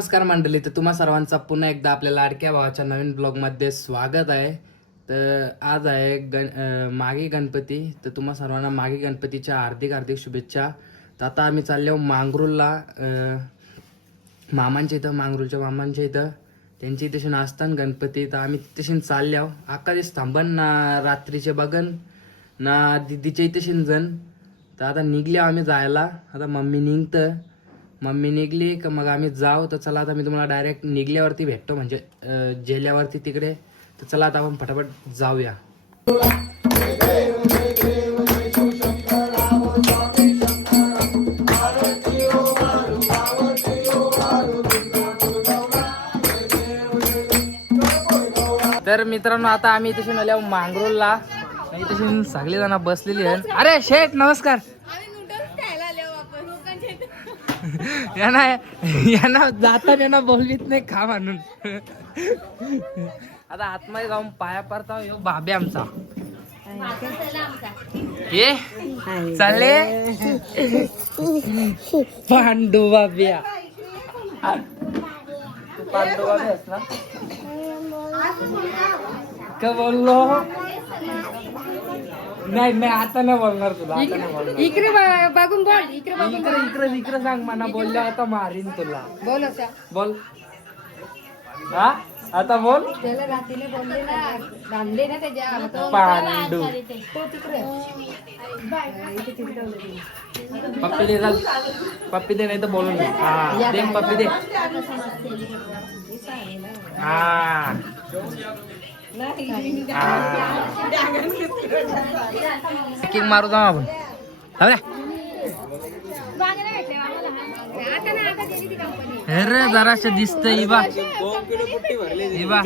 नमस्कार मंडळी तर तुम्हा सर्वांचा पुन्हा एकदा आपल्या लाडक्या भावाच्या नवीन ब्लॉगमध्ये स्वागत आहे. तर आज आहे गण मागे गणपती. तर तुम्हा सर्वांना मागे गणपतीच्या हार्दिक हार्दिक शुभेच्छा. तर आता आम्ही चाललो मांगरूलला मामांच्या इथं मांगरूलच्या मामांच्या इथं. त्यांची इथे असताना गणपती. तर आम्ही तिथे चालले आहो दिस थांबन ना रात्रीचे बघन ना दिदीच्या इथे जण तर आता निघले आम्ही जायला. आता मम्मी निघतं. मम्मी निघली का मग आम्ही जाऊ तर चला आता मी तुम्हाला डायरेक्ट निघल्यावरती भेटतो म्हणजे जेल्यावरती तिकडे. तर चला आता आपण फटाफट जाऊया. तर मित्रांनो आता आम्ही तशी नल्या मांगरोलला. तशी सगळी जण बसलेली आहेत. अरे शेठ नमस्कार. यांना यांना जाता यांना बोलवीत नाही खा म्हणून. आता आतमध्ये जाऊन पाया पडता हो बाबे आमचा. ये. चालले. पांडू बाब्या पांडू बाब्यास ना? का बोललो? नाही नाही आता नाही बोलणार तुला आता नाही बोलणार इकडे ब- बघून बोल इकडे बघून इकडे इकडे इकडे सांग मला बोलल्या आता मारीन तुला बोल आता बोल हा आता बोल त्याला रात्रीने बोलले ना बांधले ना त्याच्या तो पांडू तो तिकडे इथे तिकडे होते. पप्पी दे चल. पप्पी दे नाही तर बोलून घे. हा दे पप्पी दे हा किक मारू जाऊ आपण. अरे जराशे दिसतंय इबा. इबा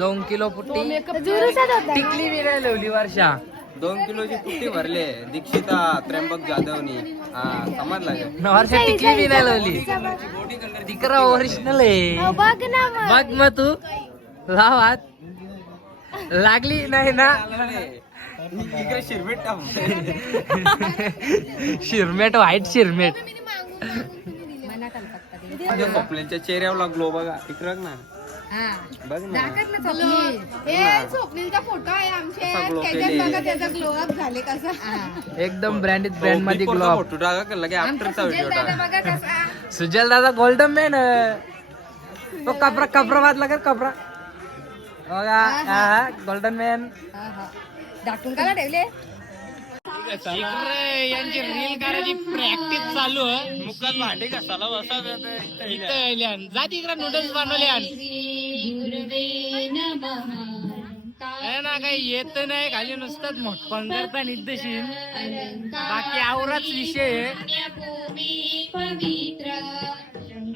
दोन किलो पुट्टी. टिकली बी नाही लावली वर्षा. दोन किलोची पुट्टी भरले दीक्षिता त्र्यंबक जाधवनी. हा समजला वर्षा टिकली बी नाही लावली तिकरा ओरिजिनल आहे. बघ ना बघ मग तू. लाव हात. लागली नाही ना? शिरमेट टाक. शिरमेट व्हाईट शिरमेट. स्वप्नांच्या चेहऱ्यावर लागलो बघा. इकडे ना. हा. बघ ना. हे फोटो आहे आमचे. ग्लो अप झाले कसा. हा. एकदम ब्रँडेड ब्रँडमध्ये ग्लो फोटो टाका सुजल दादा गोल्डन मॅन तो कपरा कपरा वाजला का कपरा? बघा गोल्डन मॅन हा, हा. दाटून का ठेवले? इकडे यांची रील करायची प्रॅक्टिस चालू आहे. मुखात भांडे कसाला बसा इथं जा तिकडे नूडल्स बनवले ना काही येत नाही खाली नुसतंच मोठपण करता निद्दशील बाकी आवराच विषय आहे.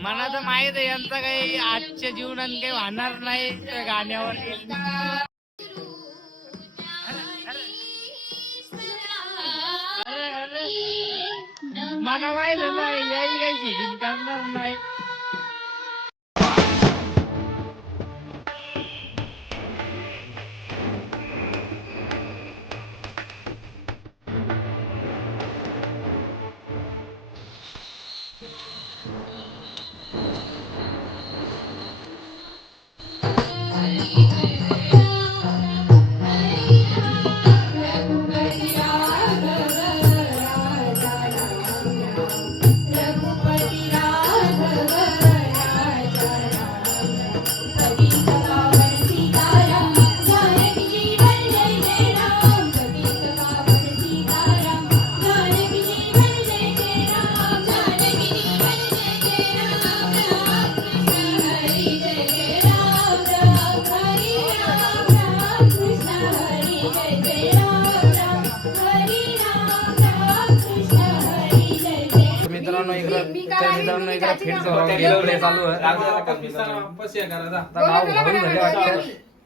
मला तर माहीत आहे यांचा काही आजच्या जीवनात काही वाहणार नाही त्या गाण्यावर. मला माहीत नाही याही काही करणार नाही.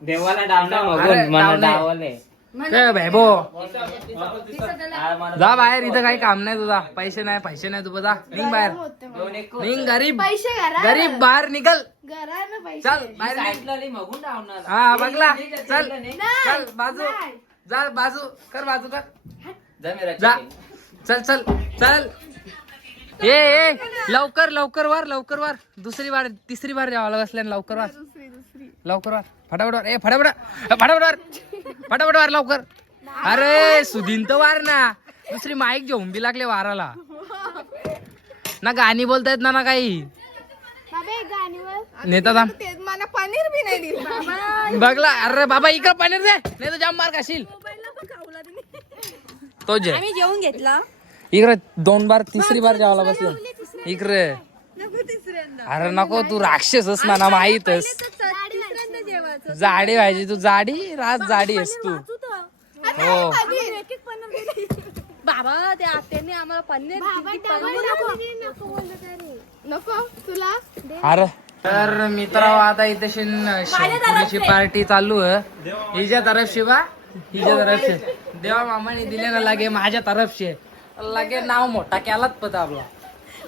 देवाला. काय भाईबो जा बाहेर इथं काही काम नाही तुझा. पैसे नाही पैसे नाही तुझं. जा निघ बाहेर. निघ गरीब. गरीब बाहेर निघल. घरा ना पैसे. चल बाहेर निघ. हा बघला. चल. चल बाजू. जा बाजू. कर बाजू कर. जा चल चल. चल. ए ए लवकर लवकर वार लवकर वार. दुसरी वार तिसरी वार द्यावा बसल्या लवकर वार. लवकर वार. फटाफट वार. ए फटाफट फटाफट वार. फटाफट वार लवकर. अरे सुधीन तर वार ना. दुसरी माईक घेऊन बी लागले वाराला. ना गाणी बोलतायत ना ना काही. नेता थांब. पनीर बी नाही दिलं. बघला. अरे बाबा इकडं पनीर दे. नाही तर जाम मार खाशील. तो जे. आम्ही जेवून घेतला. इकडे दोन बार तिसरी बार जेवायला बसलो इकडे. अरे नको तू राक्षसच ना ना माहीतच जाडी व्हायची तू जाडी राज जाडी आहेस तू. हो. बाबा त्या आत्याने आम्हाला पनीर किती पनीर नको. नको तुला? अरे. तर मित्र आता इथे शेवपुरीची पार्टी चालू आहे. हिच्या तरफ शिवा. हिच्या तरफ देवा मामाने दिले ना लागे माझ्या तरफ शे लागे नाव मोठा केलाच पता आपला.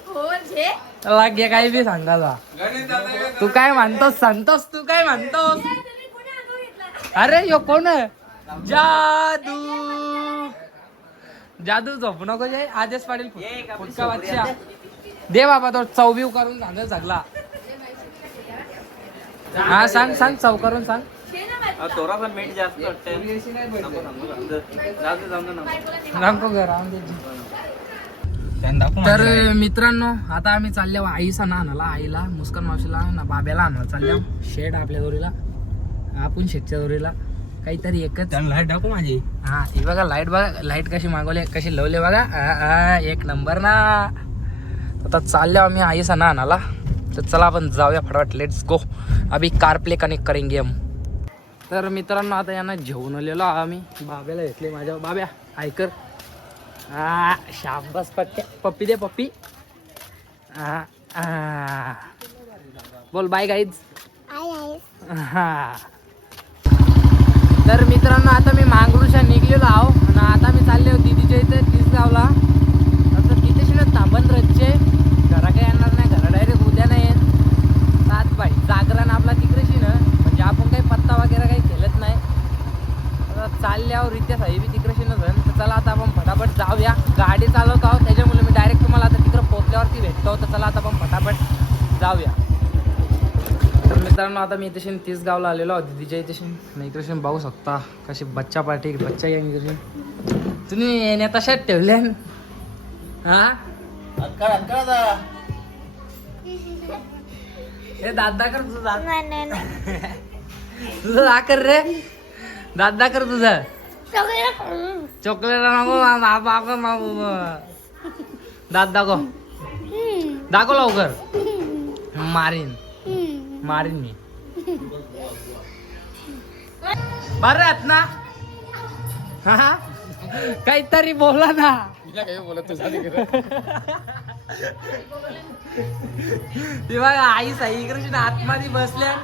हो जे लागे काही बी सांगायला. तू काय म्हणतोस सांगतोस तू काय म्हणतोस? अरे यो कोण आहे? जादू. जादू झोपू नको जे आदेश फुटका बादशा दे बाबा तो चौबीव करून सांग सगळा. हा सांग सांग चौ करून सांग. थोडासा मीठ जास्त वाटतंय. नको, नको, घर तर मित्रांनो आता आम्ही चाललो आईचा ना आणाला आईला मुस्कान मावशीला ना बाब्याला आणायला चाललो. शेड आपल्या दोरीला आपण शेटच्या दोरीला. काहीतरी एकच. लाइट टाकू माझी. हा ही बघा लाइट बघा लाइट कशी मागवली कशी लावली बघा. आ, आ, एक नंबर ना. आता चाललो आम्ही आईचा ना आणाला तर चला आपण जाऊया फटाफट. लेट्स गो अभी कार प्ले कनेक्ट करेंगे हम. तर मित्रांनो आता यांना जेवून आलेलो आम्ही. बाब्याला घेतले माझ्या. बाब्या ऐकर हा शाबास पप्पी पप्पी दे पप्पी. हा. बोल बाय गाईज हा. तर मित्रांनो आता मी मांगरूशा निघलेलो आहो. आणि आता मी चालले होती तिच्या इथे तिसगावला. आता तिथेशीच थांबन रच्चे घरा काही येणार नाही घरा डायरेक्ट उद्या नाही येत सात बाई जागरण आपला तिकडेशी ना म्हणजे आपण काही पत्ता वगैरे काही केलंच नाही आता चालल्यावर रित्या साहेबी तिकडेशी न तर चला आता आपण फटाफट जाऊया गाडी चालवतो आहोत त्याच्यामुळे मी डायरेक्ट तुम्हाला आता तिकडं पोचल्यावरती भेटतो तर चला आता आपण फटाफट जाऊया. तर मित्रांनो आता मी इथे तीस गावला आलेलो आहोत. दिदीच्या इथे इथे बघू शकता कशी बच्चा पार्टी बच्चा या इथे तुम्ही येण्या तशाच ठेवल्या. हा? हे दादा कर तुझं. तुझं दा कर रे. दादा कर तुझं. चॉकलेट दाद दाखव दाखव लवकर. मारीन. मारीन मी. बरं आहेत ना? हा? काहीतरी बोला ना. ते बघा आई साई कृष्ण आतमध्ये बसल्या.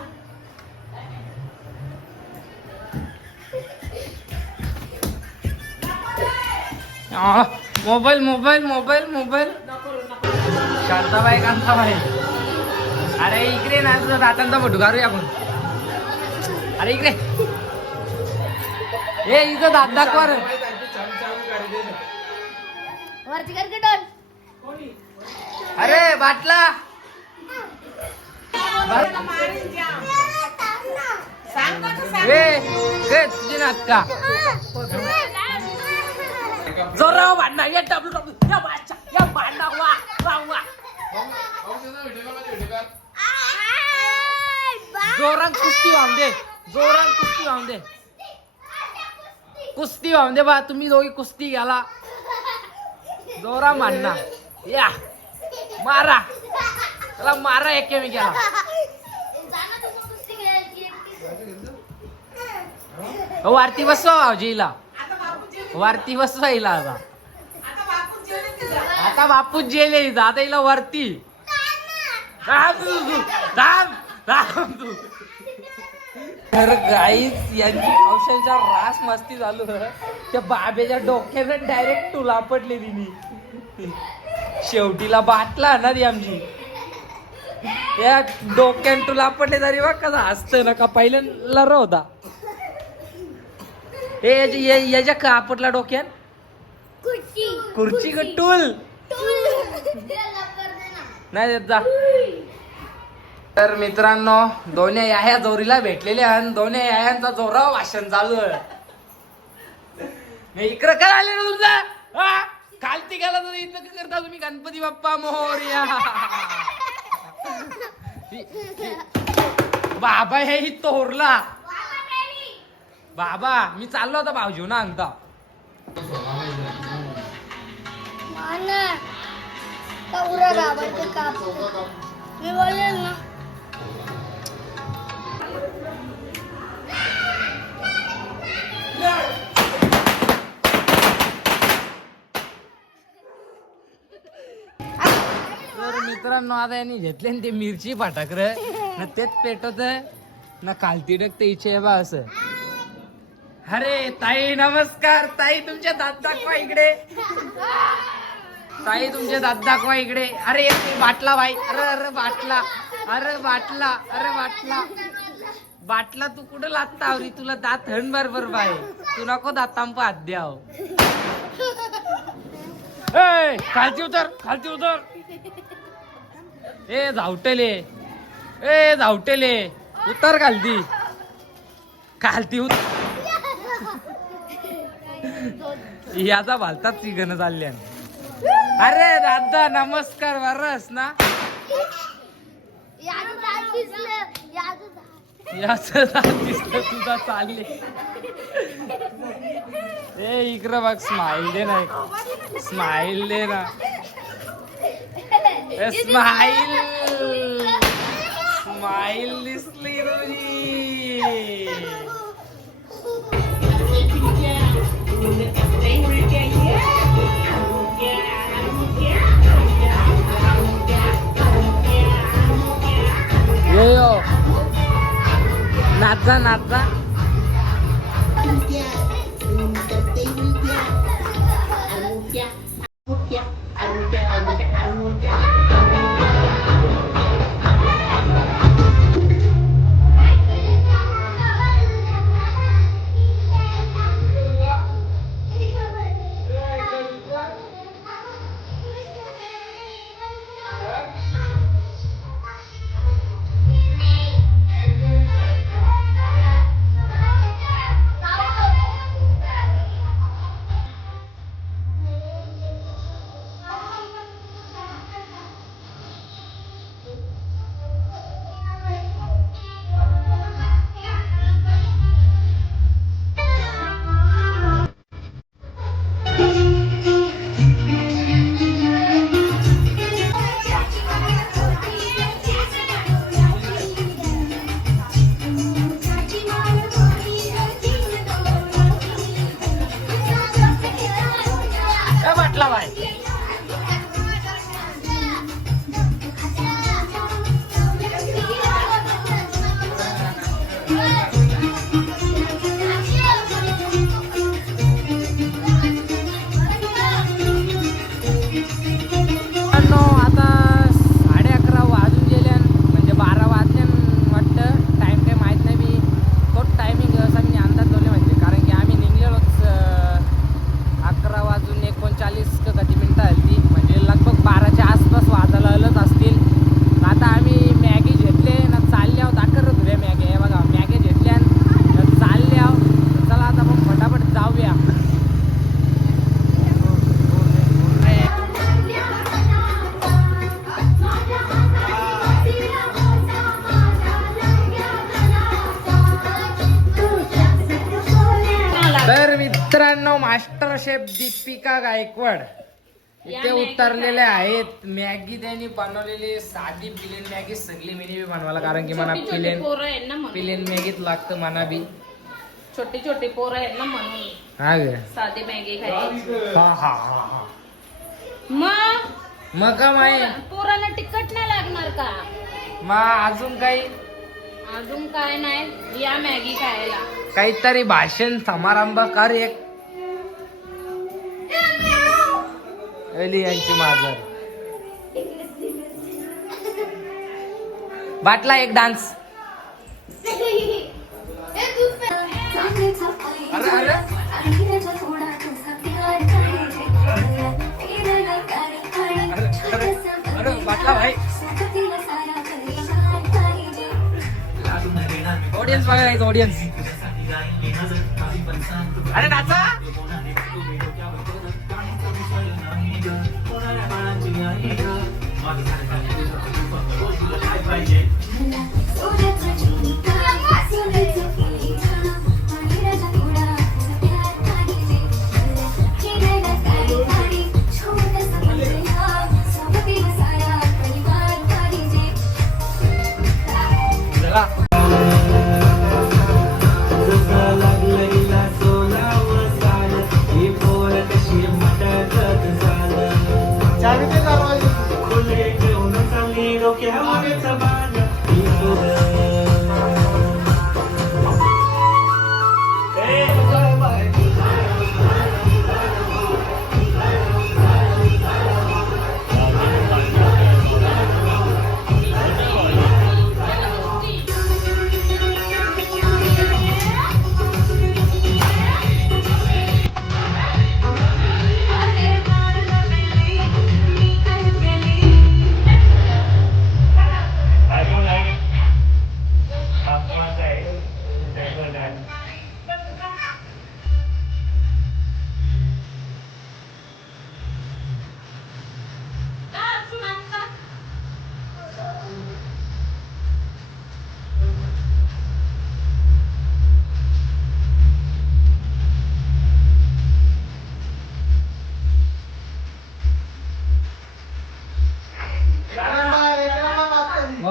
Mobile mobile mobile mobile. Shantabai Kantabai. अरे इकडे ना तुझा दातांचा फोटो काढूया आपण अरे इकडे ए इथं दात दाखवा रे. वरती कर की डोल अरे बाटला ए ए, तुझी नात का जोरा भांडणा या डब्ल्यू डब्ल्यू या बाचा या भांडणा वा वा वा जोरान कुस्ती वाहून दे. जोरान कुस्ती वाहून दे. कुस्ती वाहून दे बा. तुम्ही दोघी कुस्ती घ्याला. जोरा मांडणा या. मारा. त्याला मारा एकेमेक्याला हो, वारती बसवा भाऊजीला. वरती बसवा हिला आता. आता बापूच जेले आता हिला वरती. तर गाईच यांची औषधाच्या रास मस्ती चालू. त्या बाबेच्या डोक्यानं डायरेक्ट तुला पडले तिने. शेवटीला बाटला ना ती आमची. या डोक्यान तुला पडले तरी बघ कसा हसतोय ना का पहिल्यांदा लर होता ए याच्या- का आपटला डोक्यात खुर्ची का टूल? नाही. जा. तर मित्रांनो दोन्ही याह्या जोरीला भेटलेले आणि दोन्ही याह्यांचा जोरा भाषण चालू आहे मी इकडं काय आले ना तुमचा? हा? खालती गेला तर इथं काय करता तुम्ही? गणपती बाप्पा मोहर्या. बाबा हे ही तोरला. बाबा मी चाललो होता भाऊजी ना अंगता मी बोलेल ना? मित्रांनो आता यांनी घेतले ते मिरची फाटाकर ना तेच पेटवत ना खालती डकते इच्छे बा असं. अरे ताई नमस्कार. ताई तुमच्या दात दाखवा इकडे. ताई तुमचे दात दाखवा इकडे. अरे बाटला बाई. अरे अरे बाटला. अरे बाटला. अरे बाटला. बाटला तू कुठं लागता आवरी? तुला दात हण बरोबर बाय तू नको दातांप हात द्याव. खालती उतर खालती उतर. ए धावटेले ए धावटेले उतर खालती. खालती उतर याचा भालतात चिकन चालल्या अरे दादा नमस्कार बरस ना? याच दिसलं तुझा चालले. ए इकडं बघ स्माइल दे ना स्माइल दे ना. स्माइल स्माइल दिसली तुझी यो गायकवाड इथे उतरलेले आहेत. मॅगी त्यांनी बनवलेली साधी प्लेन मॅगी सगळी मिनी बी बनवायला कारण की मला प्लेन प्लेन मॅगीत लागतं मना बी. छोटे छोटे पोरं आहेत ना म्हणून. हा ग. साधी मॅगी खायची. हा हा हा हा. मग? मग का माय? पोराला तिखट नाही लागणार का? मग अजून काही? अजून काय नाही. या मॅगी खायला. काहीतरी भाषण समारंभ कर एक. अली यांची माजर. बाटला एक डान्स. अरे अरे. बसला भाई. ऑडियन्स बघा नाही ऑडियन्स अरे नाचा. माझं काय पाहिजे हो, हो.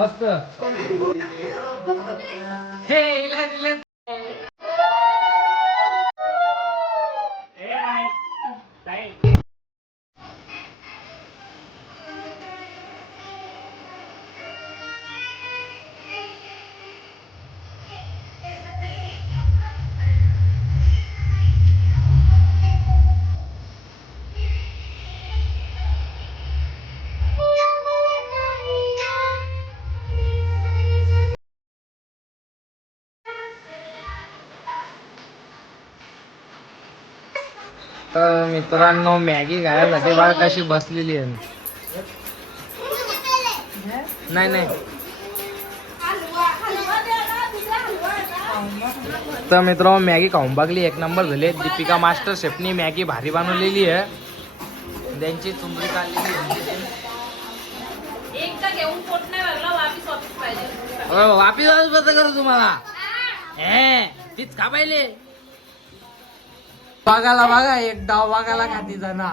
मस्त हे इला दिलं तर मित्रांनो मॅगी खायसाठी बघा कशी बसलेली आहे? नाही नाही. तर मित्र मॅगी खाऊन बघली. एक नंबर झाली. दीपिका मास्टर शेफनी मॅगी भारी बनवलेली आहे. त्यांची चुंबडी काढलेली वापिस वापिस करू तुम्हाला. हे तीच खा पाहिले. बघाला बघा एक डाव बघाला खाती जाना.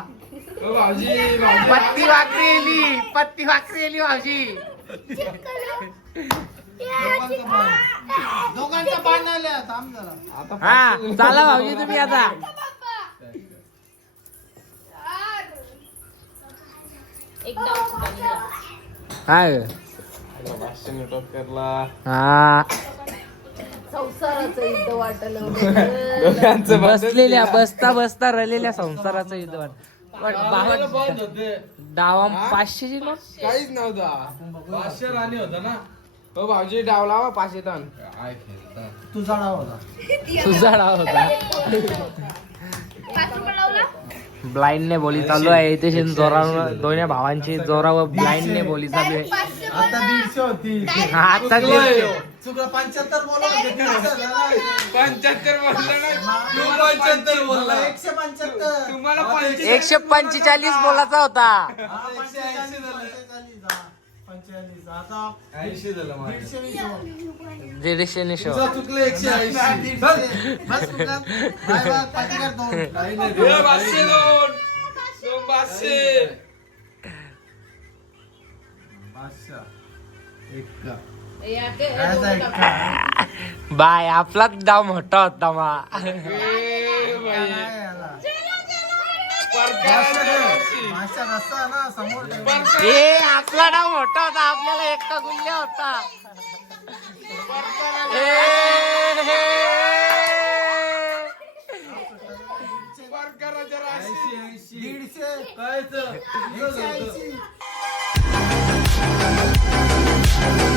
पत्ती वाकरी एली पत्ती वाकरी एली भाऊजी. हा चला भाऊजी तुम्ही आता. काय हा. संसाराचं युद्ध वाटलं बसलेल्या बसता बसता रलेल्या संसाराचं युद्ध वाट बाबा- डावा पाचशेची नोट काहीच नव्हता. पाचशे राणी होता ना? हो भाऊजी डाव लावा पाचशे तन तुझा डाव होता. ब्लाइंड ने बोली चालू आहे. इथे जोरावर दोन्ही भावांची जोरावर ब्लाइंड ने बोली चालू आहे. आता दीडशे होती. हा, आता दीडशे. चुकलं पंच्याहत्तर बोला म्हणजे पंच्याहत्तर बोलला ना पंच्याहत्तर बोलला एकशे पंच्याहत्तर तुम्हाला पंच्याहत्तर एकशे पंचेचाळीस बोलाचा होता हा, एकशे ऐंशी झालं. पंचेचाळीस, हा. पंचेचाळीस. आता ऐंशी झालं माझं. दीडशे वीस हो. दीडशे नि शो तुझं चुकलं एकशे ऐंशी दीडशे. बस कुठं? बाय बाय, पाटीकर दोन. हे पाचशे दोन दोन पाचशे? बाय आपलाच डाव मोठा होता मा. ए आपला डाव मोठा होता आपल्याला एकटा गुल्ल्या होता. ए, हे. दीडशे. Thank you